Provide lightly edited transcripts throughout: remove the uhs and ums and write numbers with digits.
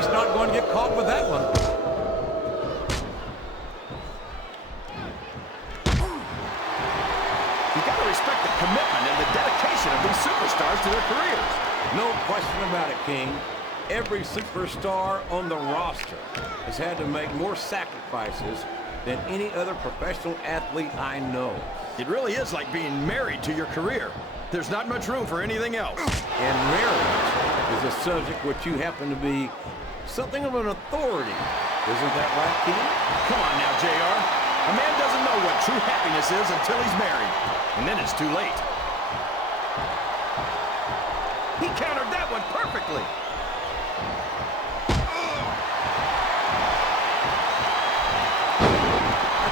He's not going to get caught with that one. You got to respect the commitment and the dedication of these superstars to their careers. No question about it, King. Every superstar on the roster has had to make more sacrifices than any other professional athlete I know. It really is like being married to your career. There's not much room for anything else. And marriage is a subject which you happen to be something of an authority. Isn't that right, King? Come on now, JR. A man doesn't know what true happiness is until he's married. And then it's too late. He countered that one perfectly.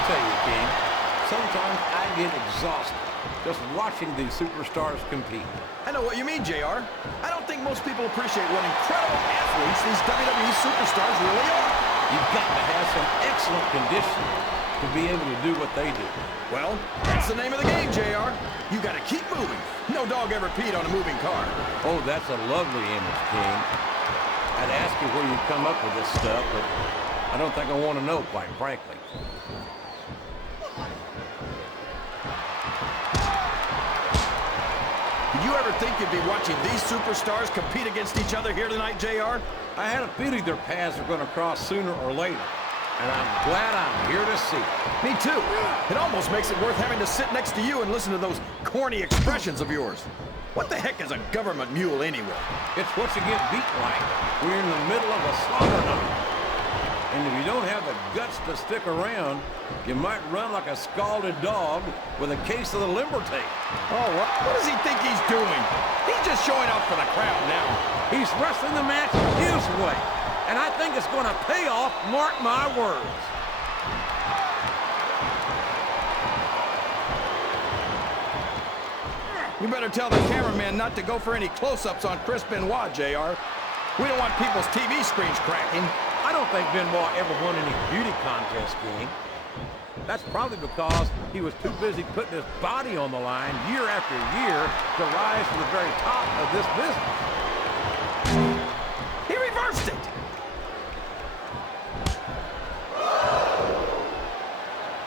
Tell you, King, sometimes I get exhausted just watching these superstars compete. I know what you mean, JR. I don't think most people appreciate what incredible athletes these WWE superstars really are. You've got to have some excellent conditioning to be able to do what they do. Well, that's the name of the game, JR. You got to keep moving. No dog ever peed on a moving car. Oh, that's a lovely image, King. I'd ask you where you come up with this stuff, but I don't think I want to know, quite frankly. Did you ever think you'd be watching these superstars compete against each other here tonight, JR? I had a feeling their paths are going to cross sooner or later, and I'm glad I'm here to see it. Me too. It almost makes it worth having to sit next to you and listen to those corny expressions of yours. What the heck is a government mule anyway? It's what you get beat like. We're in the middle of a slaughter knife. And if you don't have the guts to stick around, you might run like a scalded dog with a case of the limber tape. Oh, what does he think he's doing? He's just showing off for the crowd now. He's wrestling the match his way. And I think it's going to pay off, mark my words. You better tell the cameraman not to go for any close-ups on Chris Benoit, JR. We don't want people's TV screens cracking. I don't think Benoit ever won any beauty contest, King. That's probably because he was too busy putting his body on the line year after year to rise to the very top of this business. He reversed it.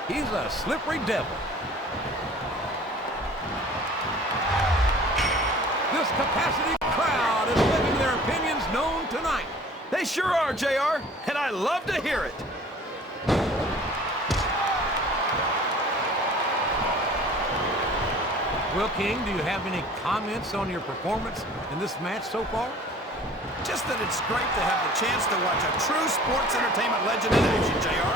He's a slippery devil. This capacity crowd is making their opinions known tonight. They sure are, JR, and I love to hear it. Well, King, do you have any comments on your performance in this match so far? Just that it's great to have the chance to watch a true sports entertainment legend in action, JR.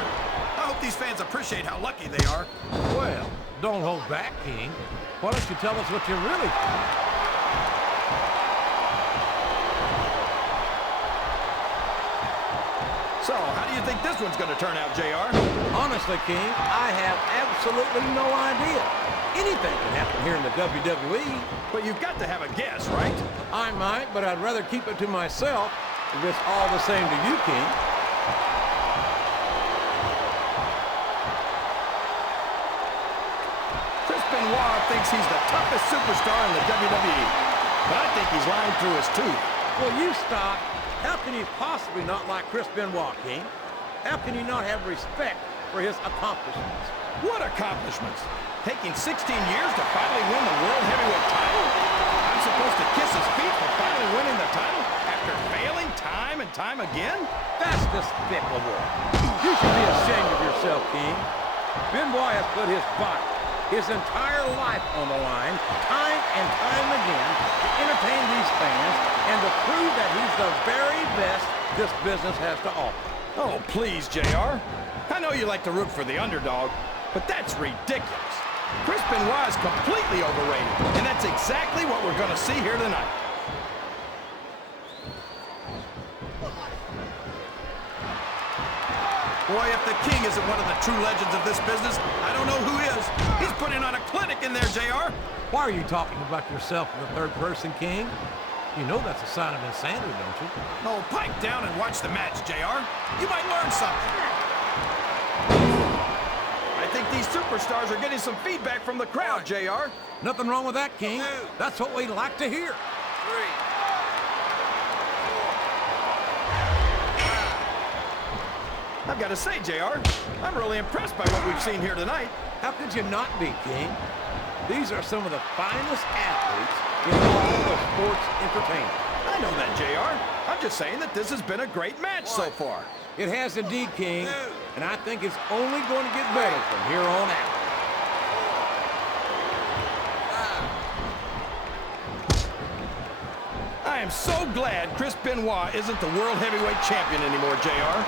I hope these fans appreciate how lucky they are. Well, don't hold back, King. Why don't you tell us what you really think? So, how do you think this one's going to turn out, JR? Honestly, King, I have absolutely no idea. Anything can happen here in the WWE. But you've got to have a guess, right? I might, but I'd rather keep it to myself if it's all the same to you, King. Chris Benoit thinks he's the toughest superstar in the WWE. But I think he's lying through his tooth. Well, you stop. How can you possibly not like Chris Benoit, King? How can you not have respect for his accomplishments? What accomplishments? Taking 16 years to finally win the World Heavyweight title? I'm supposed to kiss his feet for finally winning the title after failing time and time again? That's despicable. You should be ashamed of yourself, King. Benoit has put his body, his entire life on the line, time and time again, to entertain these fans and to prove that he's the very best this business has to offer. Oh, please, JR. I know you like to root for the underdog, but that's ridiculous. Chris Benoit is completely overrated, and that's exactly what we're going to see here tonight. Boy, if the King isn't one of the true legends of this business, I don't know who is. He's putting on a clinic in there, JR. Why are you talking about yourself in the third person, King? You know that's a sign of insanity, don't you? Oh, pipe down and watch the match, JR. You might learn something. I think these superstars are getting some feedback from the crowd, JR. Nothing wrong with that, King. That's what we like to hear. 3, 4. I've got to say, JR, I'm really impressed by what we've seen here tonight. How could you not be, King? These are some of the finest athletes in all of sports entertainment. I know that, JR. I'm just saying that this has been a great match so far. It has indeed, King, and I think it's only going to get better from here on out. I am so glad Chris Benoit isn't the World Heavyweight Champion anymore, JR.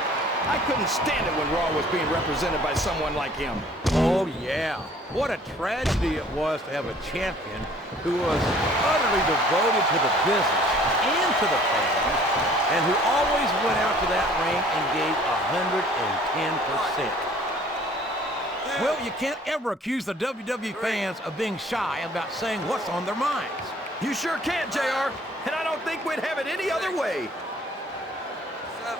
I couldn't stand it when Raw was being represented by someone like him. Oh, yeah. What a tragedy it was to have a champion who was utterly devoted to the business and to the fans, and who always went out to that ring and gave 110%. Well, you can't ever accuse the WWE fans of being shy about saying what's on their minds. You sure can, JR, and I don't think we'd have it any other way. 7,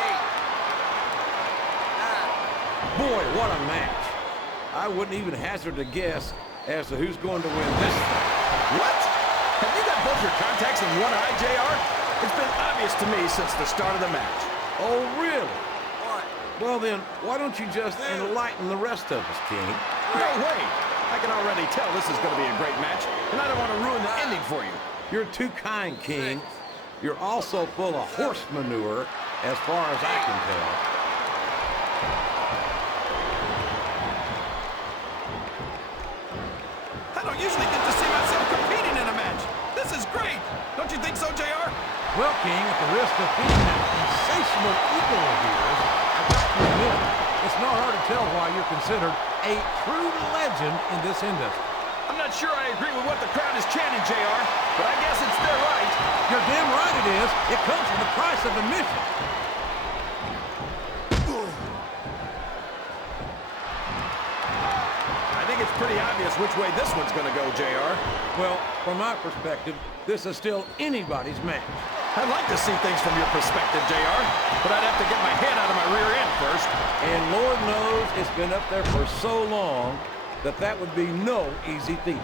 8, 9. Boy, what a match. I wouldn't even hazard a guess as to who's going to win this thing. What? Have you got both your contacts in one eye, JR? It's been obvious to me since the start of the match. Oh, really? 1. Well, then, why don't you just enlighten the rest of us, King? No way. I can already tell this is going to be a great match, and I don't want to ruin the ending for you. You're too kind, King. You're also full of horse manure, as far as I can tell. I don't usually get to see myself competing in a match. This is great. Don't you think so, JR? Well, King, at the risk of being that insatiable ego of yours, I've got to admit, it's not hard to tell why you're considered a true legend in this industry. I'm not sure I agree with what the crowd is chanting, JR, but I guess it's their right. You're damn right it is. It comes with the price of admission. I think it's pretty obvious which way this one's going to go, JR. Well, from my perspective, this is still anybody's match. I'd like to see things from your perspective, JR, but I'd have to get my head out of my rear end first. And Lord knows it's been up there for so long that that would be no easy feat.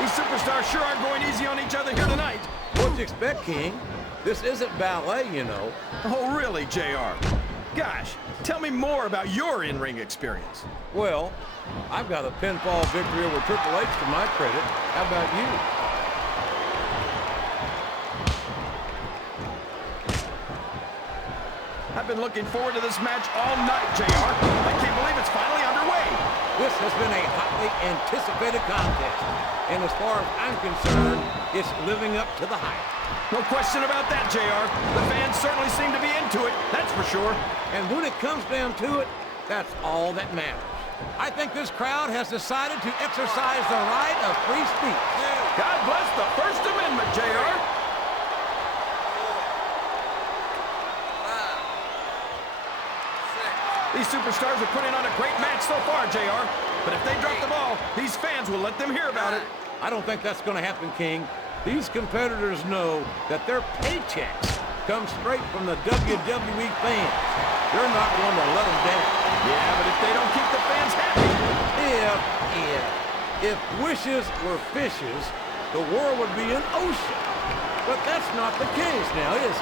These superstars sure aren't going easy on each other here tonight. What'd you expect, King? This isn't ballet, you know. Oh, really, JR? Gosh, tell me more about your in-ring experience. Well, I've got a pinfall victory over Triple H to my credit. How about you? I've been looking forward to this match all night, JR. I can't believe it's finally underway. This has been a hotly anticipated contest. And as far as I'm concerned, it's living up to the hype. No question about that, JR. The fans certainly seem to be into it, that's for sure. And when it comes down to it, that's all that matters. I think this crowd has decided to exercise the right of free speech. God bless the First Amendment, JR. 5, 6. These superstars are putting on a great match so far, JR. But if they drop the ball, these fans will let them hear about it. I don't think that's going to happen, King. These competitors know that their paychecks come straight from the WWE fans. They're not going to let them down. Yeah, but if they don't keep the fans happy. If wishes were fishes, the world would be an ocean. But that's not the case now, is it?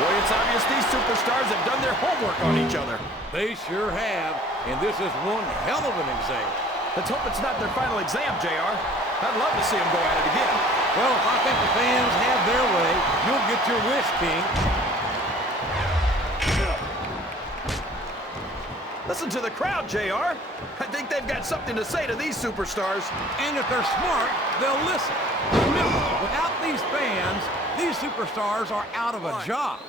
Boy, it's obvious these superstars have done their homework on each other. They sure have, and this is one hell of an exam. Let's hope it's not their final exam, JR. I'd love to see them go at it again. Well, if I think the fans have their way, you'll get your wish, King. Listen to the crowd, JR. I think they've got something to say to these superstars. And if they're smart, they'll listen. Remember, without these fans, these superstars are out of a job.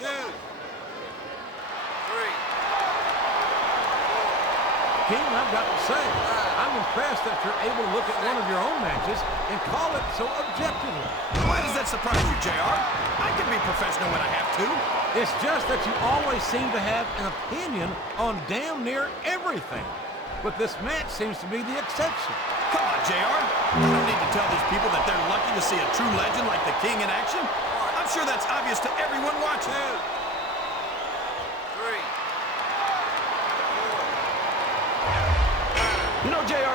2, 3, 4. King, I've got to say, I'm impressed that you're able to look at one of your own matches and call it so objectively. Why does that surprise you, JR? I can be professional when I have to. It's just that you always seem to have an opinion on damn near everything. But this match seems to be the exception. Come on, JR. I don't need to tell these people that they're lucky to see a true legend like the King in action. I'm sure that's obvious to everyone watching. 2, 3, 4.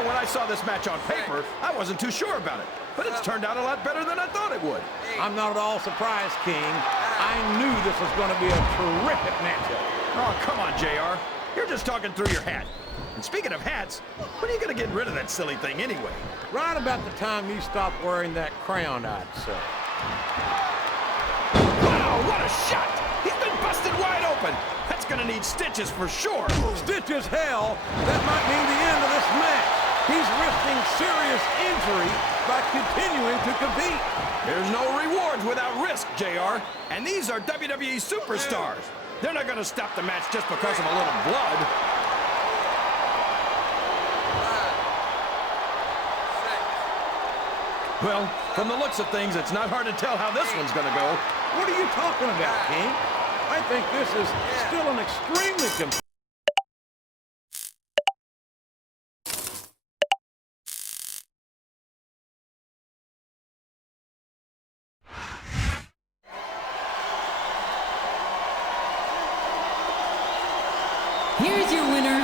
when I saw this match on paper, I wasn't too sure about it. But it's turned out a lot better than I thought it would. I'm not at all surprised, King. I knew this was going to be a terrific matchup. Oh, come on, JR. You're just talking through your hat. And speaking of hats, when are you going to get rid of that silly thing anyway? Right about the time you stop wearing that crown, I'd say. Wow, what a shot! He's been busted wide open. That's going to need stitches for sure. Stitches, hell, that might mean the end of this match. He's risking serious injury by continuing to compete. There's no rewards without risk, JR. And these are WWE superstars. They're not going to stop the match just because of a little blood. 5, 6. Well, from the looks of things, it's not hard to tell how this one's going to go. What are you talking about, King? I think this is still an extremely competitive. Here is your winner,